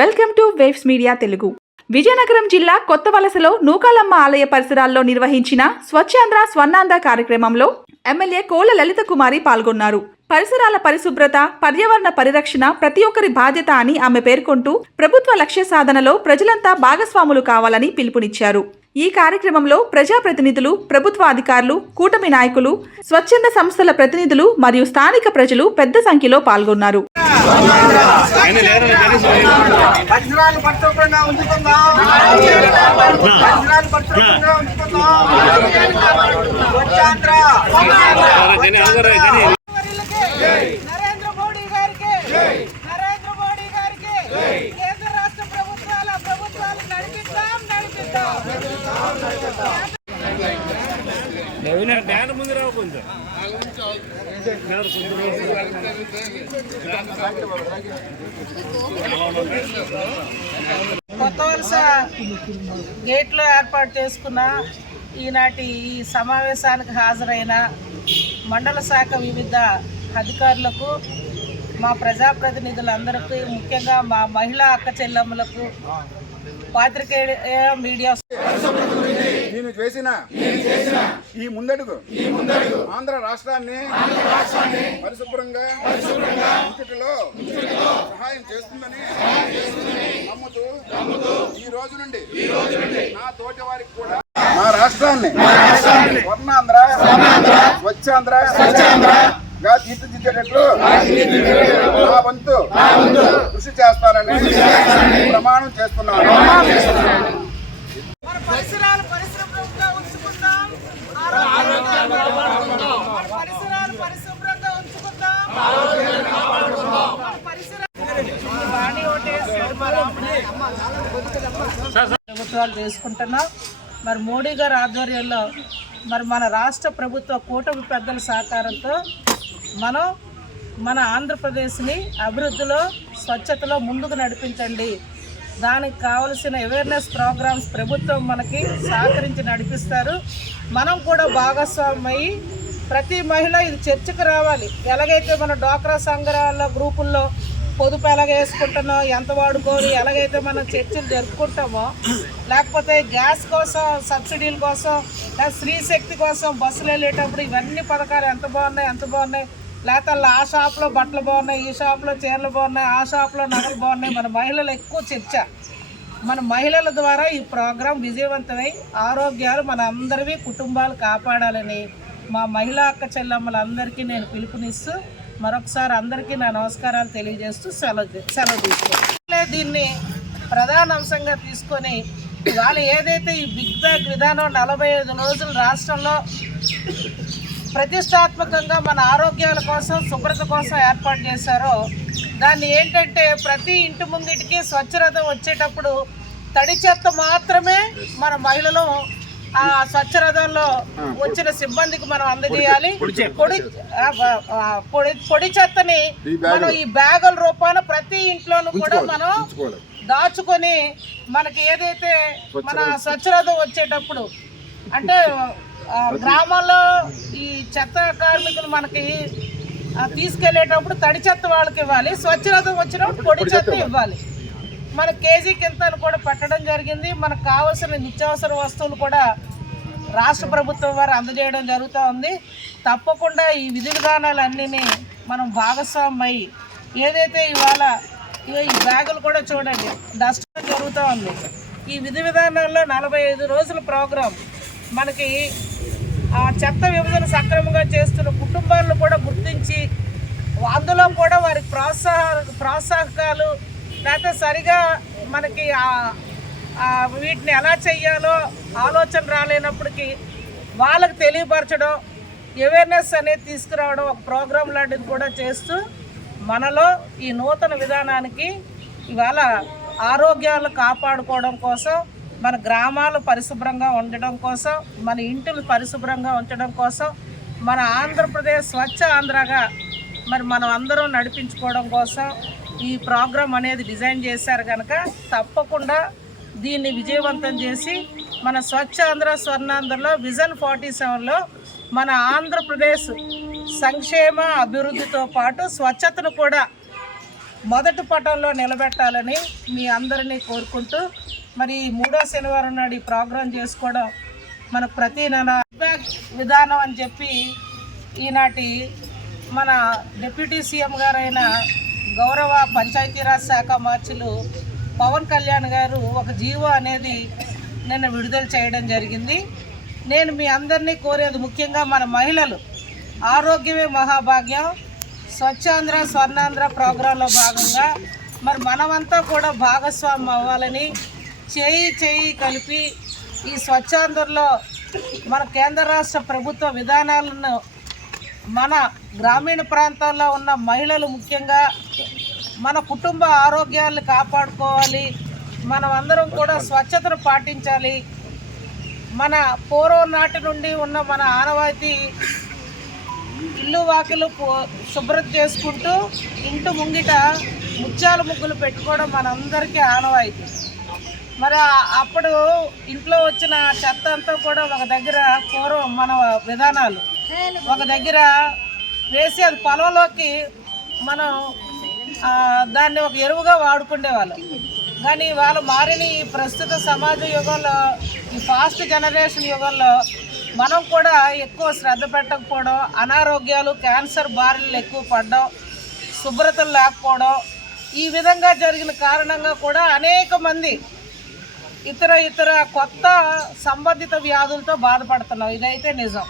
Welcome to waves media Telugu. Vizianagaram జిల్లా కొత్తవలసలో నూకాలమ్మ ఆలయ పరిసరాల్లో నిర్వహించిన స్వచ్ఛాంధ్ర స్వర్ణాంధ్ర కార్యక్రమంలో ఎమ్మెల్యే కోళ్ల లలిత కుమారి పాల్గొన్నారు. పరిసరాల పరిశుభ్రత, పర్యావరణ పరిరక్షణ ప్రతి ఒక్కరి బాధ్యత అని ఆమె పేర్కొంటూ ప్రభుత్వ లక్ష్య సాధనలో ప్రజలంతా భాగస్వాములు కావాలని పిలుపునిచ్చారు. ఈ కార్యక్రమంలో ప్రజాప్రతినిధులు, ప్రభుత్వ అధికారులు, కూటమి నాయకులు, స్వచ్ఛంద సంస్థల ప్రతినిధులు మరియు స్థానిక ప్రజలు పెద్ద సంఖ్యలో పాల్గొన్నారు. కొత్తవలస గేట్లో ఏర్పాటు చేసుకున్న ఈనాటి ఈ సమావేశానికి హాజరైన మండల శాఖ వివిధ అధికారులకు, మా ప్రజాప్రతినిధులందరికీ, ముఖ్యంగా మా మహిళా అక్క చెల్లెమ్మలకు, పాత్రికేయ మీడియా నేను చేసిన ఈ ముందడుగు ఆంధ్ర రాష్ట్రాన్ని పరిశుభ్రంగా ఉంచుటలో సహాయం చేస్తుందని నమ్ముతూ ఈ రోజు నుండి నా తోటి వారికి కూడా నా రాష్ట్రాన్ని స్వర్ణాంధ్ర, స్వచ్ఛాంధ్రగా తీర్చిదిద్దేటట్లు నా వంతు కృషి చేస్తానని ప్రమాణం చేస్తున్నాను. పరిసరాలు పరిశుభ్రంగా ఉంచుకుందాం, పరిశుభ్రంగా ఉంచుకుందాం. ప్రభుత్వాలు చేసుకుంటున్నాం. మరి మోడీ గారి ఆధ్వర్యంలో మరి మన రాష్ట్ర ప్రభుత్వ కూటమి పెద్దల సహకారంతో మనం మన ఆంధ్రప్రదేశ్ని అభివృద్ధిలో, స్వచ్ఛతలో ముందుకు నడిపించండి. దానికి కావలసిన అవేర్నెస్ ప్రోగ్రామ్స్ ప్రభుత్వం మనకి సహకరించి నడిపిస్తారు. మనం కూడా భాగస్వామ్యమై ప్రతి మహిళ ఇది చర్చకు రావాలి. ఎలాగైతే మన డ్వాక్రా సంఘాల గ్రూపుల్లో పొదుపు ఎలాగ వేసుకుంటున్నామో, ఎంత వాడుకోవాలి, ఎలాగైతే మనం చర్చలు జరుపుకుంటామో, లేకపోతే గ్యాస్ కోసం, సబ్సిడీల కోసం, స్త్రీ శక్తి కోసం బస్సులు వెళ్ళేటప్పుడు ఇవన్నీ పథకాలు ఎంత బాగున్నాయి, లేకపోతే ఆ షాప్లో బట్టలు బాగున్నాయి, ఈ షాప్లో చీరలు బాగున్నాయి, ఆ షాప్లో నగలు బాగున్నాయి. మన మహిళలు ఎక్కువ చర్చ. మన మహిళల ద్వారా ఈ ప్రోగ్రాం విజయవంతమై ఆరోగ్యాలు మన అందరివి కుటుంబాలు కాపాడాలని మా మహిళా అక్క చెల్లమ్మలందరికీ నేను పిలుపునిస్తూ మరొకసారి అందరికీ నా నమస్కారాలు తెలియజేస్తూ సెలవు తీసుకుంటాను. దీన్ని ప్రధాన అంశంగా తీసుకొని ఇవాళ ఏదైతే ఈ బిగ్ బ్యాగ్ విధానం 45 రోజులు రాష్ట్రంలో ప్రతిష్టాత్మకంగా మన ఆరోగ్యాల కోసం, శుభ్రత కోసం ఏర్పాటు చేశారో, దాన్ని ఏంటంటే ప్రతి ఇంటి ముందుటికి స్వచ్ఛరథం వచ్చేటప్పుడు తడి చెత్త మాత్రమే మన మహిళలు ఆ స్వచ్ఛరథంలో వచ్చిన సిబ్బందికి మనం అందజేయాలి. పొడి చెత్తని మనం ఈ బ్యాగుల రూపాన ప్రతి ఇంట్లోనూ కూడా మనం దాచుకొని మనకి ఏదైతే మన స్వచ్ఛరథం వచ్చేటప్పుడు అంటే గ్రామాల్లో ఈ చెత్త కార్మికులు మనకి తీసుకెళ్లేటప్పుడు తడి చెత్త వాళ్ళకి ఇవ్వాలి, స్వచ్ఛరథం వచ్చినప్పుడు పొడి చెత్త ఇవ్వాలి. మన కేజీ కింద కూడా పెట్టడం జరిగింది. మనకు కావాల్సిన నిత్యావసర వస్తువులు కూడా రాష్ట్ర ప్రభుత్వం వారు అందజేయడం జరుగుతూ ఉంది. తప్పకుండా ఈ విధి విధానాలన్నీ మనం భాగస్వామ్యమై ఏదైతే ఇవాళ ఈ బ్యాగులు కూడా చూడండి డస్ట్ జరుగుతూ ఉంది. ఈ విధి విధానాల్లో 45 రోజుల ప్రోగ్రాం మనకి ఆ చెత్త విభజన సక్రమంగా చేస్తున్న కుటుంబాలను కూడా గుర్తించి అందులో కూడా వారికి ప్రోత్సాహకాలు లేకపోతే సరిగా మనకి వీటిని ఎలా చెయ్యాలో ఆలోచన రాలేనప్పటికీ వాళ్ళకి తెలియపరచడం, అవేర్నెస్ అనేది తీసుకురావడం ఒక ప్రోగ్రాం లాంటిది కూడా చేస్తూ మనలో ఈ నూతన విధానానికి ఇవాళ ఆరోగ్యాలు కాపాడుకోవడం కోసం, మన గ్రామాలు పరిశుభ్రంగా ఉండడం కోసం, మన ఇంటిని పరిశుభ్రంగా ఉంచడం కోసం, మన ఆంధ్రప్రదేశ్ స్వచ్ఛ ఆంధ్రగా మరి మనం అందరం నడిపించుకోవడం కోసం ఈ ప్రోగ్రాం అనేది డిజైన్ చేశారు కనుక తప్పకుండా దీన్ని విజయవంతం చేసి మన స్వచ్ఛ ఆంధ్ర స్వర్ణాంధ్రలో విజన్ 47లో మన ఆంధ్రప్రదేశ్ సంక్షేమ అభివృద్ధితో పాటు స్వచ్ఛతను కూడా మొదటి పటంలో నిలబెట్టాలని మీ అందరినీ కోరుకుంటూ మరి 3వ శనివారం నాడు ఈ ప్రోగ్రాం చేసుకోవడం మన ప్రతి నెల విధానం అని చెప్పి ఈనాటి మన డిప్యూటీ సీఎం గారైన గౌరవ పంచాయతీరాజ్ శాఖ మార్చులు పవన్ కళ్యాణ్ గారు ఒక జీవో అనేది నిన్న విడుదల చేయడం జరిగింది. నేను మీ అందరినీ కోరేది ముఖ్యంగా మన మహిళలు ఆరోగ్యమే మహాభాగ్యం స్వచ్ఛాంధ్ర స్వర్ణాంధ్ర ప్రోగ్రాంలో భాగంగా మరి మనమంతా కూడా భాగస్వామ్యం అవ్వాలని చేయి కలిపి ఈ స్వచ్ఛాంధ్రలో మన కేంద్ర రాష్ట్ర ప్రభుత్వ విధానాలను మన గ్రామీణ ప్రాంతాల్లో ఉన్న మహిళలు ముఖ్యంగా మన కుటుంబ ఆరోగ్యాలను కాపాడుకోవాలి. మనం అందరం కూడా స్వచ్ఛతను పాటించాలి. మన పూర్వం నాటి నుండి ఉన్న మన ఆనవాయితీ ఇల్లు వాకిలు శుభ్రం చేసుకుంటూ ఇంటి ముంగిట ముత్యాల ముగ్గులు పెట్టుకోవడం మనందరికీ ఆనవాయితీ. మరి అప్పుడు ఇంట్లో వచ్చిన చెత్త అంతా కూడా ఒక దగ్గర పూర్వం మన విధానాలు ఒక దగ్గర వేసి అది పొలంలోకి మనం దాన్ని ఒక ఎరువుగా వాడుకునేవాళ్ళం. కానీ వాళ్ళు మారిన ఈ ప్రస్తుత సమాజ యుగంలో ఈ ఫాస్ట్ జనరేషన్ యుగంలో మనం కూడా ఎక్కువ శ్రద్ధ పెట్టకపోవడం, అనారోగ్యాలు క్యాన్సర్ బారినలు ఎక్కువ పడడం, శుభ్రతలు లేకపోవడం ఈ విధంగా జరిగిన కారణంగా కూడా అనేక మంది ఇతర కొత్త సంబంధిత వ్యాధులతో బాధపడుతున్నాం. ఇదైతే నిజం.